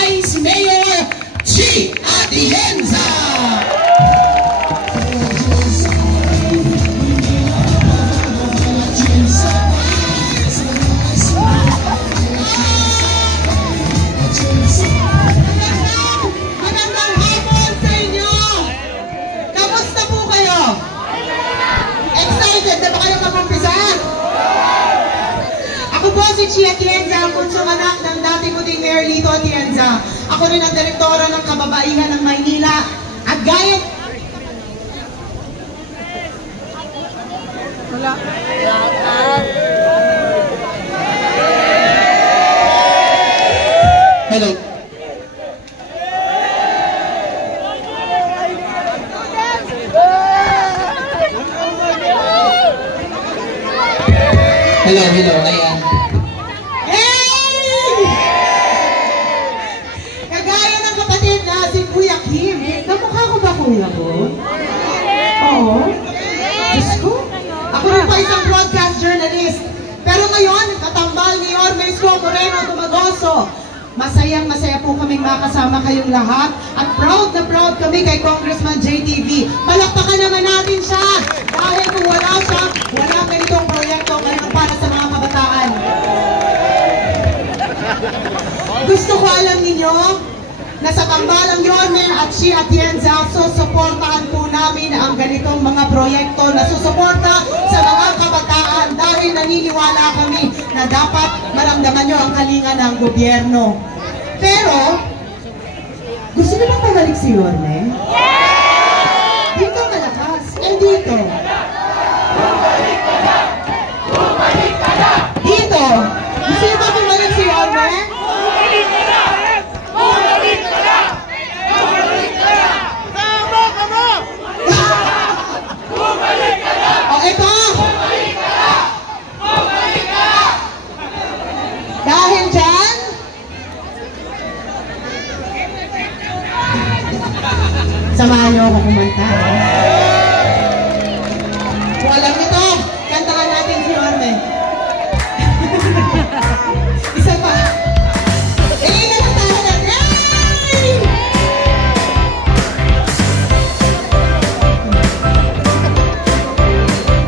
ay si Mayor Chi Atienza. Magandang hapon sa inyo! Kamusta po kayo? Excited na ba kayo mag-umpisa? Ako po si Chi Atienza, ang punsong anak ng dati ko ding Mayor Lito Atienza. Ako rin ang direktora ng Kababaihan ng Maynila. At gaya... Wala. Hello. Hello, ayan. Kagaya ng kapatid na si Kuya Kim. Namukha ko ba kuya ko? Oo. Diyos ko. Ako rin pa isang broadcast journalist. Pero ngayon, katambal ni Ormes Moreno Tumagoso. Masayang-masaya po kaming makasama kayong lahat. At proud na proud kami kay Congressman JTV. Palakpakan naman natin siya. Dahil kung wala siya, wala ganitong proyekto ngayon para sa mga kabataan. Gusto ko alam ninyo na sa tambalang Yorme at Chi Atienza, susuportahan po namin ang ganitong mga proyekto na susuporta sa mga kabataan dahil naniniwala kami na dapat maramdaman nyo ang kalinga ng gobyerno. Pero, gusto nyo bang pabalik si Yorme? Dito malakas. Eh dito. Dito. Gusto nyo ba pabalik si Yorme? Dahil dyan, samahan niyo ako kumanta. Kung alam nito, kantahan natin si Orme. Isa pa. Tingin na lang tayo natin.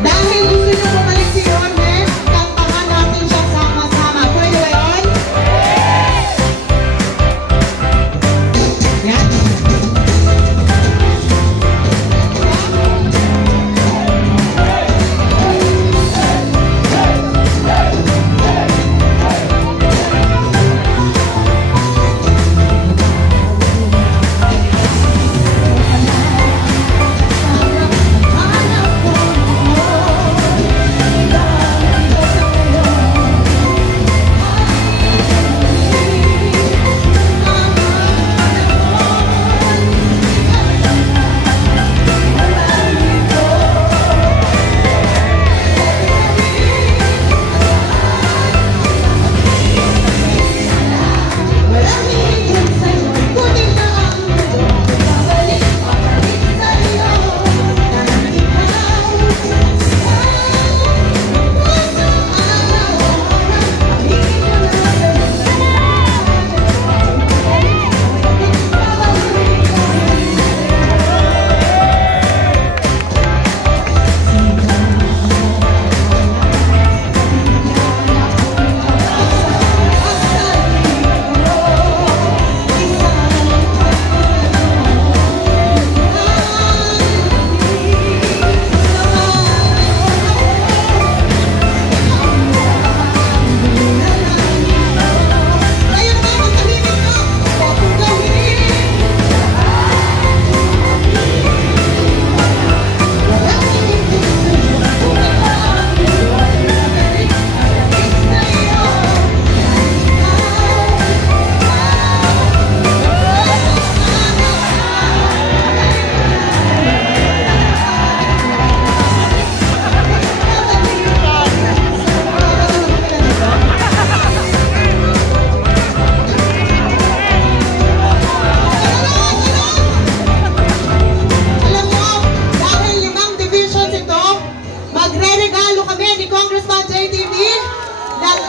Dahil gusto niyo bumalik si Orme, kantahan natin siya sama-sama. Pwede ba yun? Yan.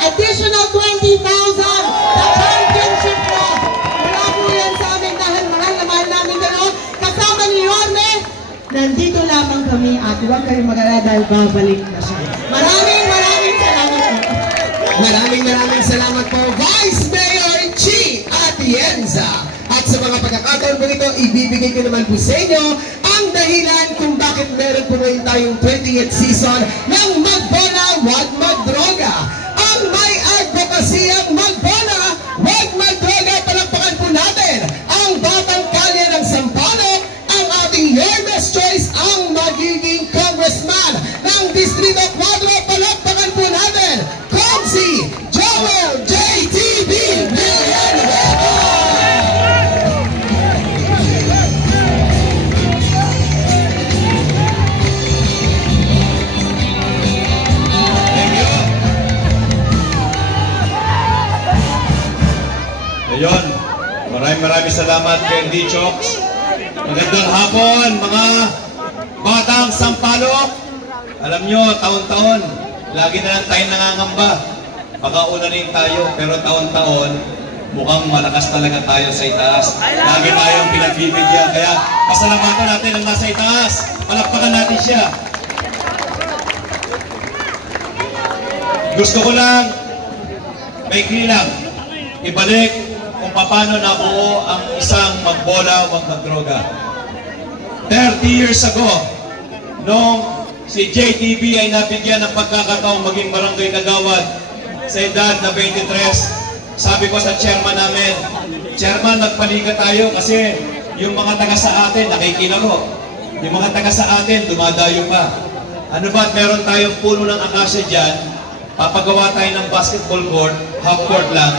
additional 20,000 na championship na mula nandito lamang kami at huwag kayong mag-alala dahil babalik na siya. Maraming salamat po. Maraming salamat po, Vice Mayor Chi Atienza. At sa mga pagkakataon po ito, ibibigay ko naman po sa inyo ang dahilan kung bakit meron po ngayon tayong 20th season ng Magbola, Wag Magdroga. Ang may advocacy ang Magbola, Wag Magdroga. Palakpakan po natin ang batang kalye ng Sampaloc, ang ating Your Best Choice, ang magiging congressman ng Distrito 4. Palakpakan po natin, Consi Joel JTB Villanueva. Ayun, maraming salamat kay D. Chokes. Magandang hapon mga batang Sampaloc. Alam nyo, taon-taon, lagi na lang tayo nangangamba. Baka unanin tayo, pero taon-taon, mukhang malakas talaga tayo sa itaas. Lagi tayong pinagbibigyan, kaya pasalamatan natin ang nasa itaas. Palakpakan natin siya. Gusto ko lang, maikli lang, ibalik kung paano nabuo ang isang magbola, wag magdroga. 30 years ago, nung si JTB ay nabigyan ng pagkakataong maging barangay kagawad sa edad na 23, sabi ko sa chairman namin, Chairman, nagpaliga tayo kasi yung mga taga sa atin nakikilaro. Yung mga taga sa atin dumadayo pa. Ano ba, meron tayong puno ng akasya dyan, papagawa tayo ng basketball court, half court lang,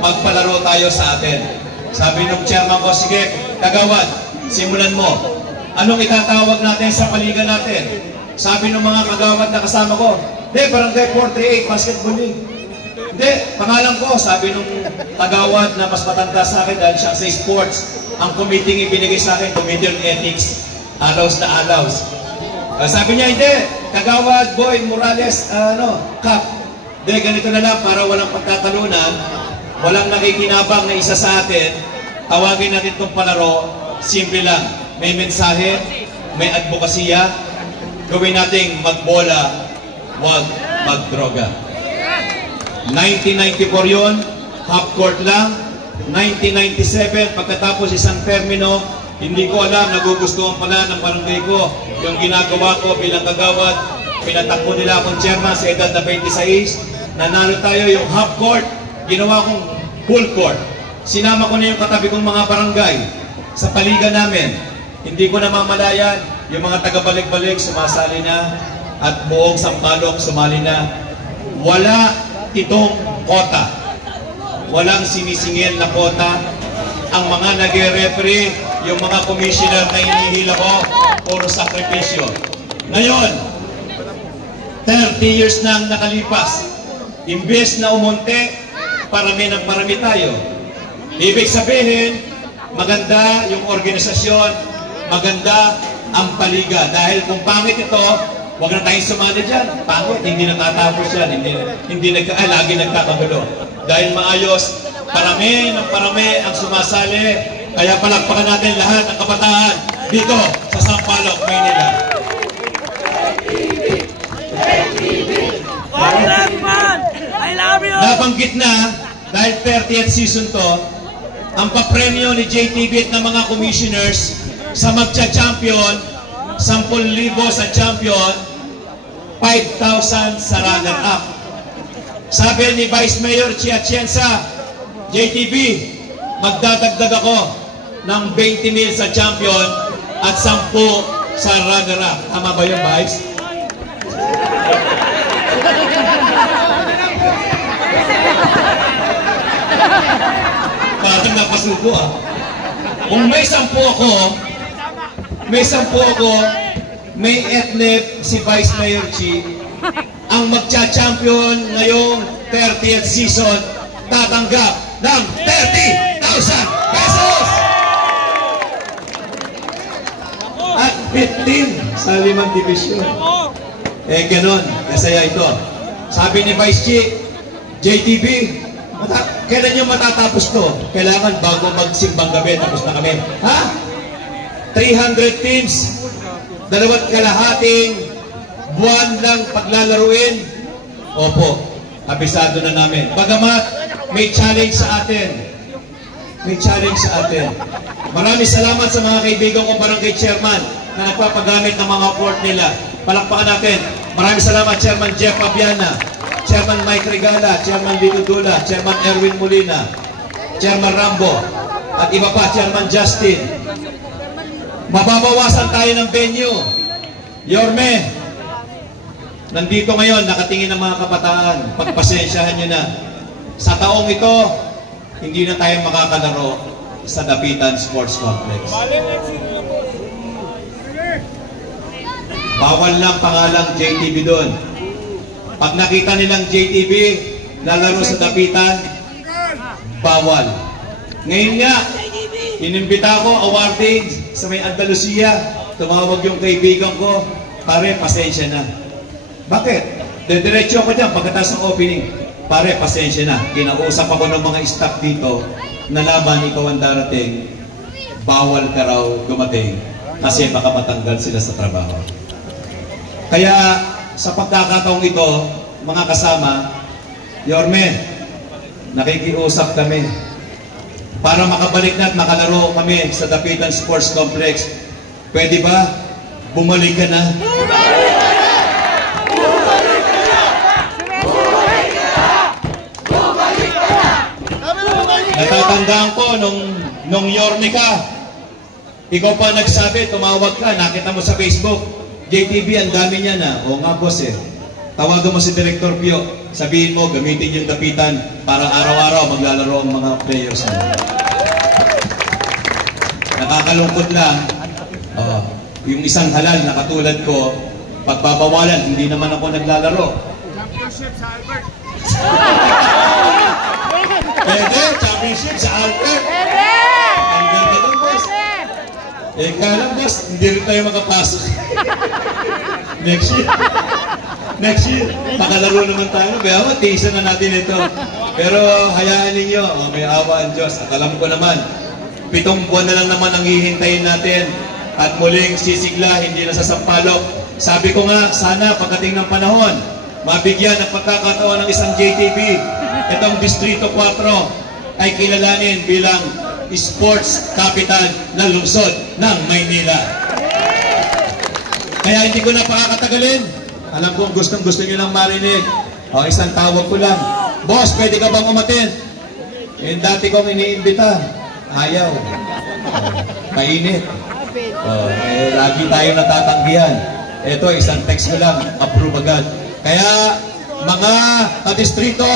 magpalaro tayo sa atin. Sabi ng chairman ko, sige, kagawad, simulan mo. Anong itatawag natin sa paliga natin? Sabi ng mga kagawad na kasama ko, Barangay 438 Basketball League. Hindi, pangalan ko, sabi nung kagawad na mas matanda sa akin dahil siya sa sports, ang committee ibinigay sa akin, Committee on Ethics, alaws na alaws. Sabi niya, hindi, kagawad, Boy Morales, Kap. Hindi, ganito na lang, para walang pagkatalunan, walang nakikinabang na isa sa atin, tawagin natin itong palaro, simple lang, may mensahe, may advokasya, gawin nating magbola, wag magdroga. 1994 yun, half court lang. 1997, pagkatapos isang termino, hindi ko alam, nagugustuhan pala ng barangay ko yung ginagawa ko bilang kagawad. Pinatakbo nila akong chairman sa edad na 26. Nanalo tayo yung half court, ginawa kong full court. Sinama ko na yung katabi kong mga barangay sa paliga namin. Hindi ko na mamalayan, yung mga taga-balik-balik sumasali na at buong Sampaloc sumali na. Wala itong kota. Walang sinisingil na kota. Ang mga nag-referee, yung mga commissioner na inihila ko, puro sakripisyo. Ngayon, 30 years nang nakalipas. Imbes na umunti, parami ng parami tayo. Ibig sabihin, maganda yung organisasyon, maganda ang paliga. Dahil kung pangit ito, huwag na tayong sumali dyan. Pangit, hindi natatapos yan. Lagi nagkakagulo. Dahil maayos, parami ng parami ang sumasali. Kaya palakpakan natin lahat ng kabataan dito sa Sampaloc, Maynila. I love you! Nabanggit na, dahil 30th season to, ang papremyo ni JTB at ng mga commissioners sa magcha-champion, 10,000 sa champion, 5,000 sa runner-up. Sabi ni Vice Mayor Chi Atienza, JTB, magdadagdag ako ng 20,000 sa champion at 10 sa runner-up. Tama ba yun, Vice? Parang napasuko ah. Kung may 10 ako, may athlete si Vice Mayor Chi, ang magcha-champion ngayong 30th season, tatanggap ng 30,000 pesos! At 15 sa 5 division. Eh ganun, kasaya ito. Sabi ni Vice Chi, JTB, kailan yung matatapos to? Kailangan bago magsimbang gabi, tapos na kami. Ha? 300 teams, 2.5 buwan lang paglalaruin? Opo, abisado na namin. Bagamat may challenge sa atin. May challenge sa atin. Maraming salamat sa mga kaibigan kong barangay chairman na nagpapagamit ng mga court nila. Palakpakan natin. Maraming salamat Chairman Jeff Abiana, Chairman Mike Regala, Chairman Lito Dula, Chairman Erwin Molina, Chairman Rambo, at iba pa, Chairman Justin. Mababawasan tayo ng venue. Yorme, nandito ngayon, nakatingin ng mga kabataan. Pagpasensyahan nyo na. Sa taong ito, hindi na tayo makakalaro sa Dapitan Sports Complex. Bawal lang pangalang JTV doon. Pag nakita nilang JTV lalaro sa Dapitan, bawal. Ngayon nga, inimbita ko awarding sa may Andalusia. Tumawag yung kaibigan ko, pare, pasensya na. Bakit? Dediretso ako dyan pagkatapos ng opening. Pare, pasensya na. Kinausap ako ng mga staff dito na laban ikaw ang darating, bawal ka raw dumating kasi baka matanggal sila sa trabaho. Kaya sa pagkakataong ito, mga kasama, Yorme, nakikiusap kami para makabalik na at makalaro kami sa Dapitan Sports Complex. Pwede ba? Bumalik ka na? Natatandaan ko nung Yorme ka, ikaw pa nagsabi, tumawag ka, nakita mo sa Facebook, JTV, ang dami niya na. O nga boss eh, tawagan mo si Director Pio, sabihin mo, gamitin yung Dapitan para araw-araw maglalaro ang mga players mo. Nakakalungkot lang, yung isang halal na katulad ko, pagbabawalan, hindi naman ako naglalaro. Championship sa Albert. Pwede, championship sa Albert. Ang ganda lang, boss. Kala, boss, hindi rin tayo makapasok. Next year, makalaro naman tayo. Bayawa, tisa na natin ito. Pero hayaan ninyo, may awa ang Diyos. At alam ko naman, 7 buwan na lang naman ang hihintayin natin. At muling sisigla, hindi na sasampalok. Sabi ko nga, sana pagdating ng panahon, mabigyan ng pagkakataon ng isang JTV, itong Distrito 4 ay kilalanin bilang sports capital ng lungsod ng Maynila. Kaya hindi ko na pakakatagalin. Alam kong gustong-gusto nyo lang marinig. Isang tawag ko lang. Boss, pwede ka bang umatin? Dati kong iniimbita. Ayaw. Kainit. Lagi tayo natatanggihan. Ito, isang text ko lang. Approve agad. Kaya, mga kadistrito,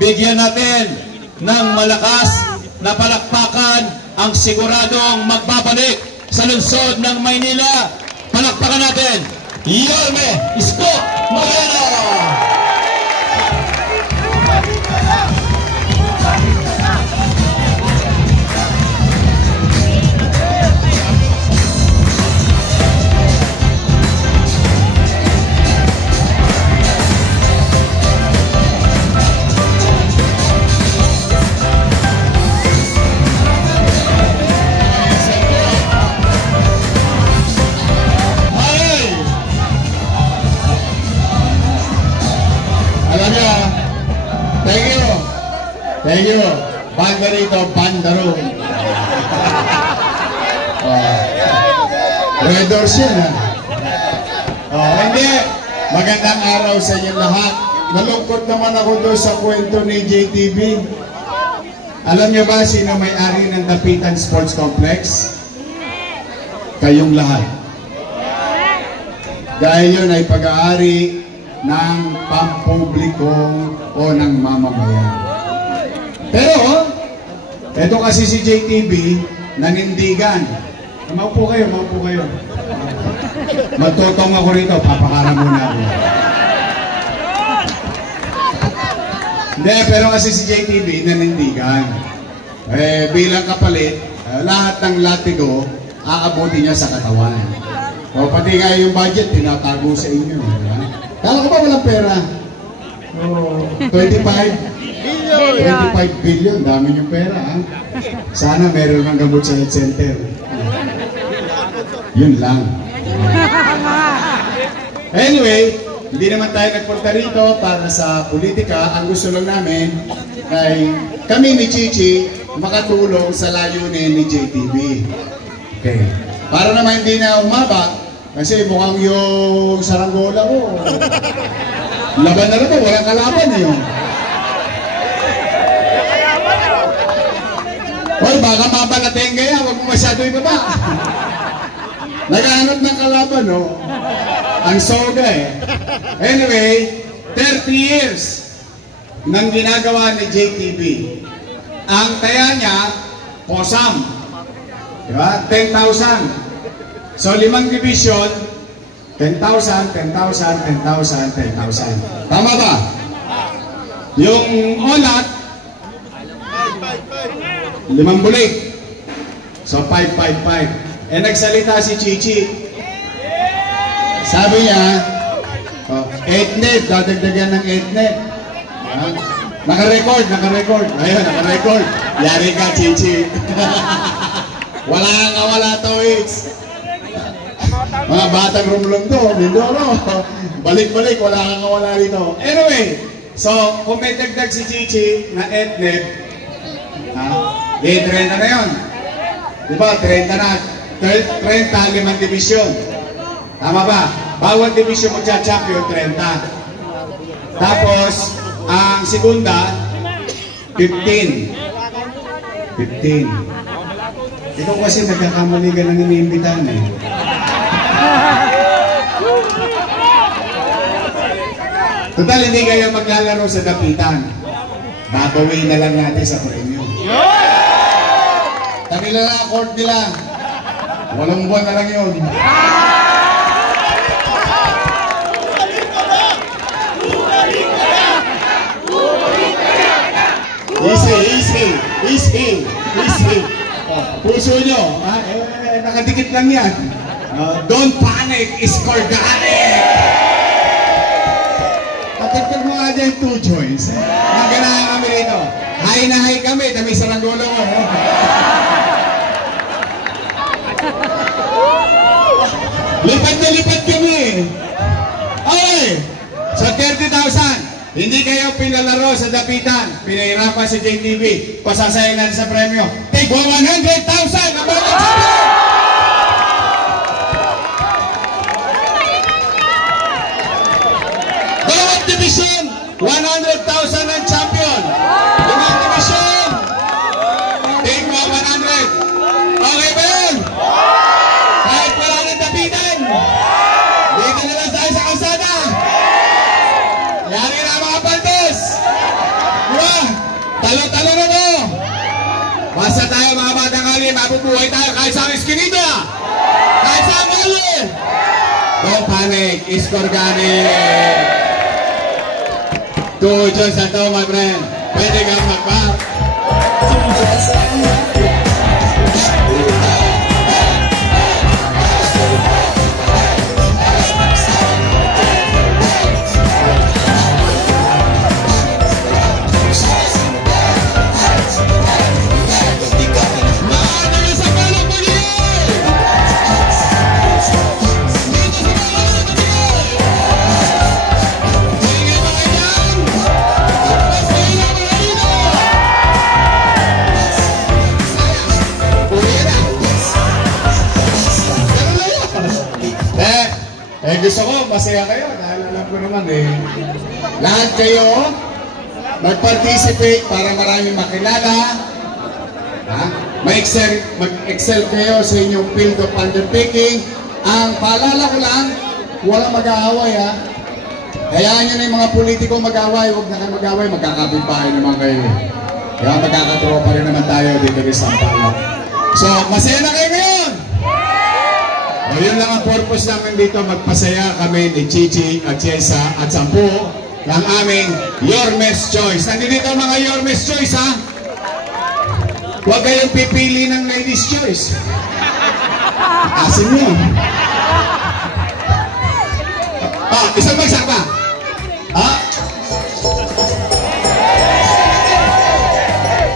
bigyan natin ng malakas na palakpakan ang siguradong magbabalik sa lungsod ng Maynila. Palakpakan natin, Yorme Isko Moreno! Thank you. Banda rito, banda room. Red Doors yan, ha? Hindi. Magandang araw sa inyo lahat. Nalungkot naman ako doon sa kwento ni JTV. Alam niyo ba sino may-ari ng Dapitan Sports Complex? Kayong lahat. Dahil yun ay pag-aari ng pampubliko o ng mamamayan. Pero, ito kasi si JTV, nanindigan. Maupo kayo, maupo kayo. Magtutong ako rito, papakara muna ako. Hindi, pero kasi si JTV, nanindigan. Bilang kapalit, lahat ng latigo, aabuti niya sa katawan. O pati nga yung budget, tinatago sa inyo. Kala ko ba walang pera? 25 billion, dami yung pera, ha? Sana meron ng gamot sa health center. Yun lang. Anyway, hindi naman tayo nagpunta rito para sa politika. Ang gusto lang namin ay kami ni Chichi makatulong sa layunin ni JTV. Okay. Para naman hindi na umaba, kasi mukhang yung saranggola ko. Laban na naman, walang kalaban na yun. Hoy, baka mapalating kaya, huwag mo masyado ibaba. Naghahanap ng kalaban, no? Ang soga eh. Anyway, 30 years nang ginagawa ni JTV. Ang taya niya, posam. Diba? 10,000. So, 5 division, 10,000, 10,000, 10,000, 10,000. Tama ba? Yung olat, 5 bulik. So, 5. Nagsalita si Chichi. Sabi niya, 8 net, dadagdagan ng 8 net. Naka-record. Ayun, naka-record. Yari ka, Chichi. Wala to, it's. Mga batang rumlong to, Mindoro. Balik-balik, wala kang wala dito. Anyway, so, kung may dagdag si Chichi na 8 net, 30 na yun. Diba, 30 na. 30, 5 division. Tama ba? Bawat division magcha-champion, 30. Tapos, ang segunda, 15. Ikaw kasi nagkakamali ka ng iniimbitahan eh. Total, hindi kayo maglalaro sa dapitan. Babawin na lang natin sa premium. Kami na lang ang court nila. 8 buwan na lang yun. Easy. Puso nyo, nakadikit lang yan. Don't panic, is organic. Patagpag mo nga dyan 2 joints. Naganahan kami rito. High na high kami, dami sa ranggolo mo. Lipat na lipat kami. Okay, so 30,000. Hindi kayo pinalaro sa dapitan. Pinahirapan si JTV. Pasasayang natin sa premyo. Take 100,000! Ang mga champion! Bawat division, 100,000 ang champion. Limang division, take 100. Okay ba yun? Kahit wala ng dapitan. Dito na lang tayo sa kalsada. Yari na mga paldos! Diba? Talo-talo na to! Basta tayo mga batang kali, mabubuhay tayo kahit sa eskinita! Kahit sa muli! Don't panic, is organic! 2 John sa to, my friend. Pwede kang mag-back. Gusto ko, masaya kayo dahil alam ko naman lahat kayo mag-participate para maraming makilala. Mag-excel kayo sa inyong field of undertaking. Ang paalala ko lang, walang mag-aaway Hayaan nyo na yung mga politiko mag-aaway. Huwag na kayo mag-aaway, magkakapit-bahay naman kayo. Kaya magkakatropa rin naman tayo dito sa Sampalo. So, masaya na kayo ngayon! O, yun lang ang purpose namin dito, magpasaya kami ni Chichi at Chesa at Sampu ng aming Your Mess Choice. Nandito mga Your Mess Choice, Huwag kayong pipili ng Ladies Choice. Asin yun. Isang bagsak pa.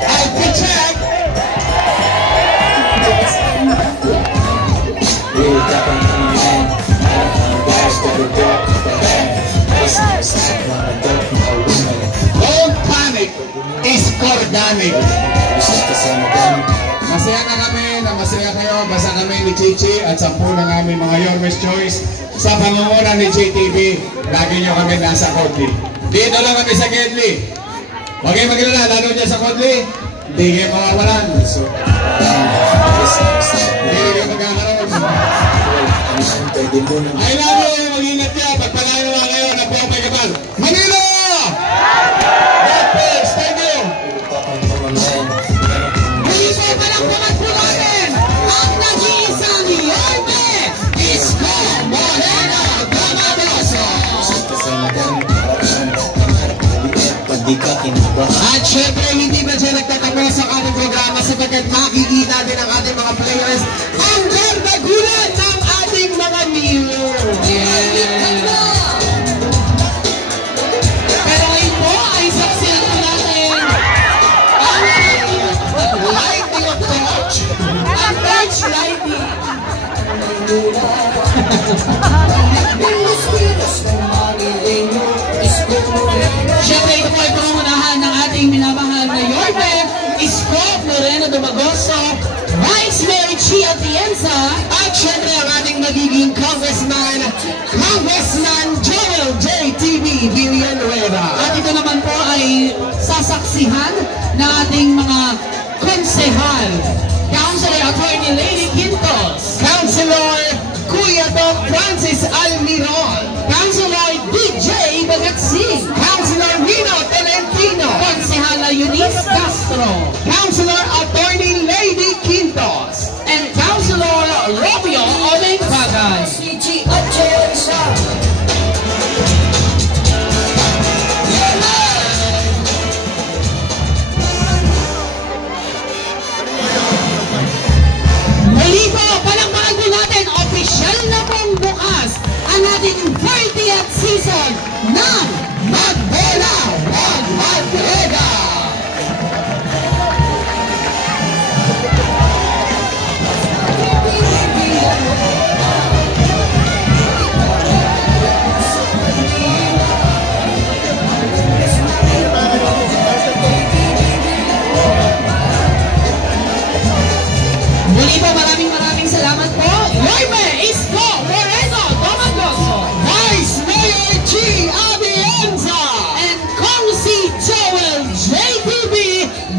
I'll be check. Dominic. Masaya na kami, na masaya kayo. Basta kami ni Chichi at 10 ng aming mga Yormes Choice sa pangunguna ni JTV. Lagi nyo kami nasa Kodli. Dito lang kami sa Kedli. Huwag kayo maglala, lalo dyan sa Kodli. Hindi kayo mawawalan. Hindi kayo magkakaroon. I love you, mag-ingat niya. Pagpalayo lang kayo na po may kapal. Manila! God bless, thank you. Dito palakpakan po natin ang nag-iisang Yorme Isko Moreno Gamadoso. At syempre, hindi ba siya nagtatapos sa ating programa sapagkat makikita din ang ating mga players ang gardagulan ng ating mga Milo. Pero ito ay saksiyan po natin ang lighting of torch. Ang torch lighting. Siyempre, ito po ay pangungunahan ng ating minamahal na Yorme Isko Moreno Dumagoso, Vice Mayor Chi Atienza, at siyempre ang ating magiging Congressman Joel J.T.B. Villanueva. At ito naman po ay sasaksihan ng ating mga konsehal. Councilor Attorney Lady Quintos, Councilor Kuya Doc Francis Almiron, Councilor DJ Bagatsing, Councilor Rino Tolentino, Konsehala Eunice Castro, Councilor Attorney Lady Quintos, and Councilor Romeo Oleng Bagay. Muli po, palakpakan po natin, opisyal na pong bukas ang ating 30th season ng Magbola Wag Magbrega! Muli po, maraming salamat po. Yorme Isko Moreno Dumagoso, Vice Mayor Chi Atienza, and Kongsi Joel J.T.B.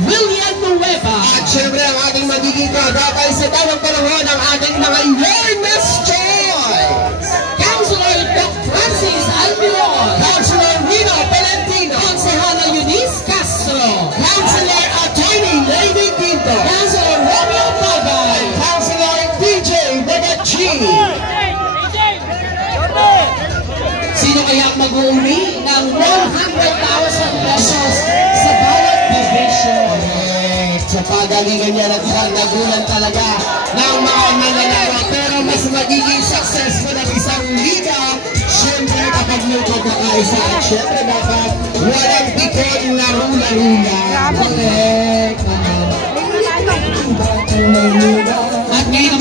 Villanueva. At syempre ang ating magiging kadakay sa tawag panahon ng ating mga Yormes Choice, Councilor Doc Francis Almiron, Councilor Rino Tolentino, Konsehala Eunice Castro, Councilor Attorney Lady Quinto, Councilor Romeo Bagay, Councilor DJ Bagatsing. Sino kaya mag-uwi ng 100,000 pesos sa bawat division? Sa pagalingan niya nagulan talaga ng mga manlalaro, pero mas magiging successful ang isang liga syempre kapag may pagkakaisa at syempre dapat walang pikon na hula-hula. Correct. At ngayon